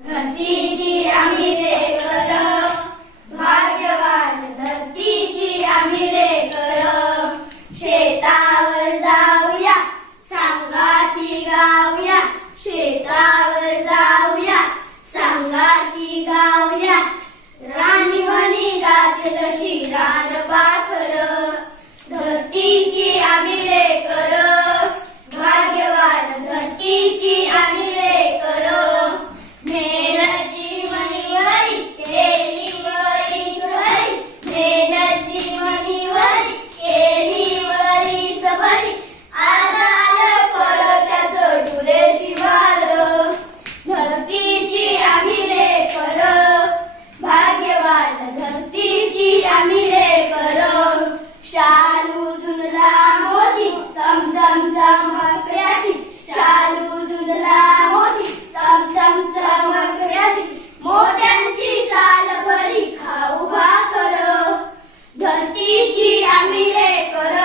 धरतीची आम्ही लेकर, भाग्यवान धरतीची आम्ही लेकर, शेतावर जाऊया संगाती गाऊया, शेतावर जाऊया संगाती गाऊया, राणी म्हणी गाते तशी रानपाखर, धरतीची आम्ही लेकर, भाग्यवान धरतीची आम्ही लेकर, मेहनतची मणीवरी केली वरी सबरी, मेहनतची मणीवरी केली वरी सबरी, आलं फळ त्याचं डुले शिवार, धरतीची आम्ही लेकर, भाग्यवान धरतीची आम्ही लेकर, शालू जुनला मोती चमचम चमकऱ्याची, शालू जुनला मोती चमचम चमकऱ्याची, मोत्यांची साल भरी खाऊ भाकर, धरतीची आम्ही लेकर,